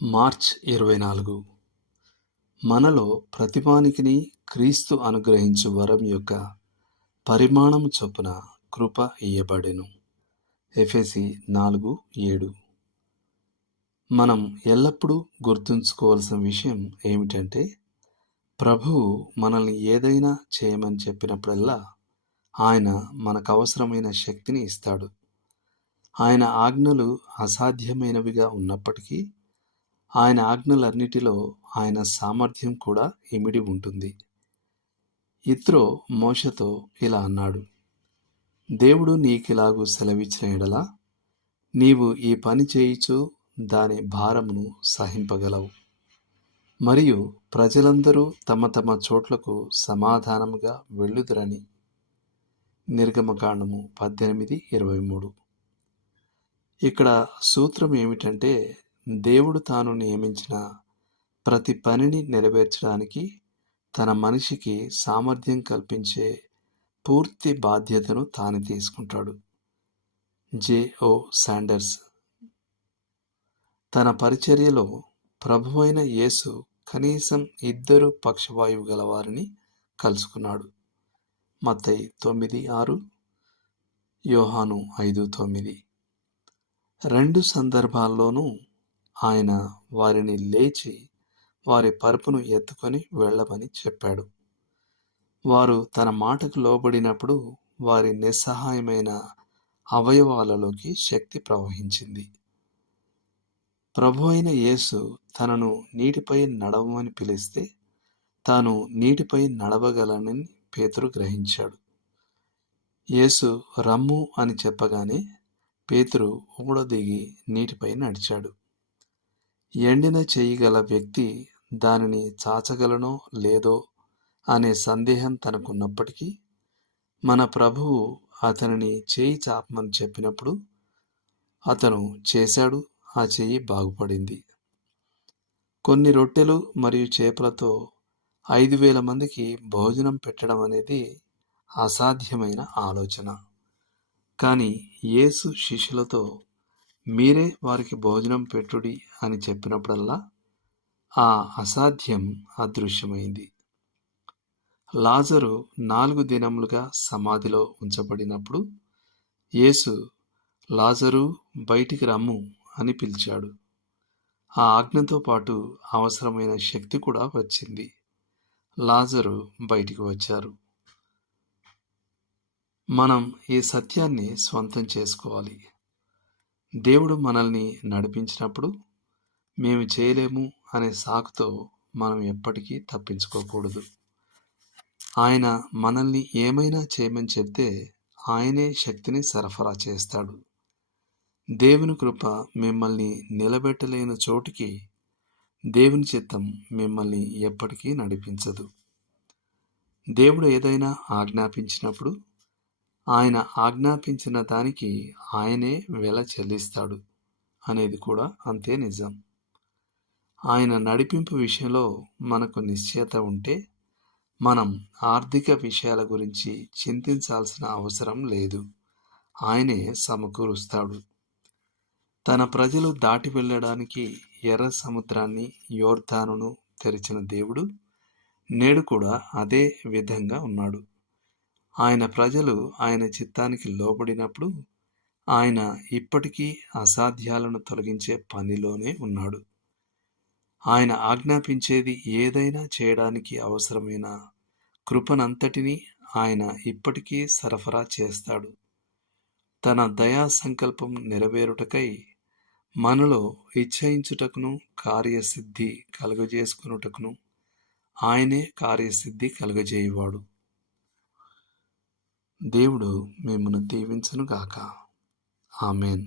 March 24 మనలో ప్రతివానికిని క్రీస్తు అనుగ్రహించు వరం యొక్క పరిమాణము చొప్పున కృప ఇయ్యబడెను. ఎఫెసీ 4:7. మనం ఎల్లప్పుడూ గుర్తుంచుకోవాల్సిన విషయం ఏమిటంటే, ప్రభువు మనల్ని ఏదైనా చేయమని చెప్పినప్పుడల్లా ఆయన మనకు అవసరమైన శక్తిని ఇస్తాడు. ఆయన ఆజ్ఞలు అసాధ్యమైనవిగా ఉన్నప్పటికీ ఆయన ఆజ్ఞలన్నిటిలో ఆయన సామర్థ్యం కూడా ఇమిడి ఉంటుంది. యిత్రో మోషేతో ఇలా అన్నాడు: దేవుడు నీకిలాగు సెలవిచ్చిన ఎడల నీవు ఈ పని చేయుచు దాని భారమును సహింపగలవు. మరియు ప్రజలందరూ తమ తమ చోట్లకు సమాధానముగా వెళ్ళుదురని. నిర్గమకాండము 18:23. ఇక్కడ సూత్రం ఏమిటంటే, దేవుడు తాను నియమించిన ప్రతి పనిని నెరవేర్చడానికి తన మనిషికి సామర్థ్యం కల్పించే పూర్తి బాధ్యతను తాను తీసుకుంటాడు. జె.ఓ. శాండర్స్. తన పరిచర్యలో ప్రభువైన యేసు కనీసం 2 పక్షవాయువు గలవారిని కలుసుకున్నాడు. మత్తయి 9:6, యోహాను 5:9. 2 సందర్భాల్లోనూ ఆయన వారిని లేచి వారి పరుపును ఎత్తుకొని వెళ్ళమని చెప్పాడు. వారు తన మాటకు లోబడినప్పుడు వారి నిస్సహాయమైన అవయవాలలోకి శక్తి ప్రవహించింది. ప్రభువైన యేసు తనను నీటిపై నడవమని పిలిస్తే తాను నీటిపై నడవగలనని పేతురు గ్రహించాడు. యేసు రమ్ము అని చెప్పగానే పేతురు ఓడ దిగి నీటిపై నడిచాడు. ఎండిన చెయ్యి గల వ్యక్తి దానిని చాచగలనో లేదో అనే సందేహం తనకున్నప్పటికీ మన ప్రభువు అతనిని చేయి చాపమని చెప్పినప్పుడు అతను చేశాడు. ఆ చెయ్యి బాగుపడింది. కొన్ని రొట్టెలు మరియు చేపలతో 5,000 మందికి భోజనం పెట్టడం అనేది అసాధ్యమైన ఆలోచన. కానీ యేసు శిష్యులతో మీరే వారికి భోజనం పెట్టుడి అని చెప్పినప్పుడల్లా ఆ అసాధ్యం అదృశ్యమైంది. లాజరు 4 దినములుగా సమాధిలో ఉంచబడినప్పుడు యేసు లాజరు బయటికి రమ్ము అని పిలిచాడు. ఆ ఆజ్ఞతో పాటు అవసరమైన శక్తి కూడా వచ్చింది. లాజరు బయటికి వచ్చారు. మనం ఈ సత్యాన్ని స్వంతం చేసుకోవాలి. దేవుడు మనల్ని నడిపించినప్పుడు మేము చేయలేము అనే సాకుతో మనం ఎప్పటికీ తప్పించుకోకూడదు. ఆయన మనల్ని ఏమైనా చేయమని చెప్తే ఆయనే శక్తిని సరఫరా చేస్తాడు. దేవుని కృప మిమ్మల్ని నిలబెట్టలేని చోటికి దేవుని చిత్తం మిమ్మల్ని ఎప్పటికీ నడిపించదు. దేవుడు ఏదైనా ఆజ్ఞాపించినప్పుడు ఆయన ఆజ్ఞాపించిన దానికి ఆయనే వెల చెల్లిస్తాడు అనేది కూడా అంతే నిజం. ఆయన నడిపింపు విషయంలో మనకు నిశ్చయత ఉంటే మనం ఆర్థిక విషయాల గురించి చింతించాల్సిన అవసరం లేదు. ఆయనే సమకూరుస్తాడు. తన ప్రజలు దాటి వెళ్ళడానికి ఎర్ర సముద్రాన్ని, యోర్దానును తెరిచిన దేవుడు నేడు కూడా అదే విధంగా ఉన్నాడు. ఆయన ప్రజలు ఆయన చిత్తానికి లోబడినప్పుడు ఆయన ఇప్పటికీ అసాధ్యాలను తొలగించే పనిలోనే ఉన్నాడు. ఆయన ఆజ్ఞాపించేది ఏదైనా చేయడానికి అవసరమైన కృపనంతటినీ ఆయన ఇప్పటికీ సరఫరా చేస్తాడు. తన దయా సంకల్పం నెరవేరుటకై మనలో ఇచ్చయించుటకును కార్యసిద్ధి కలుగజేసుకునుటకును ఆయనే కార్యసిద్ధి కలుగజేయువాడు. దేవుడు మిమ్మును దీవించునుగాక. ఆమేన్.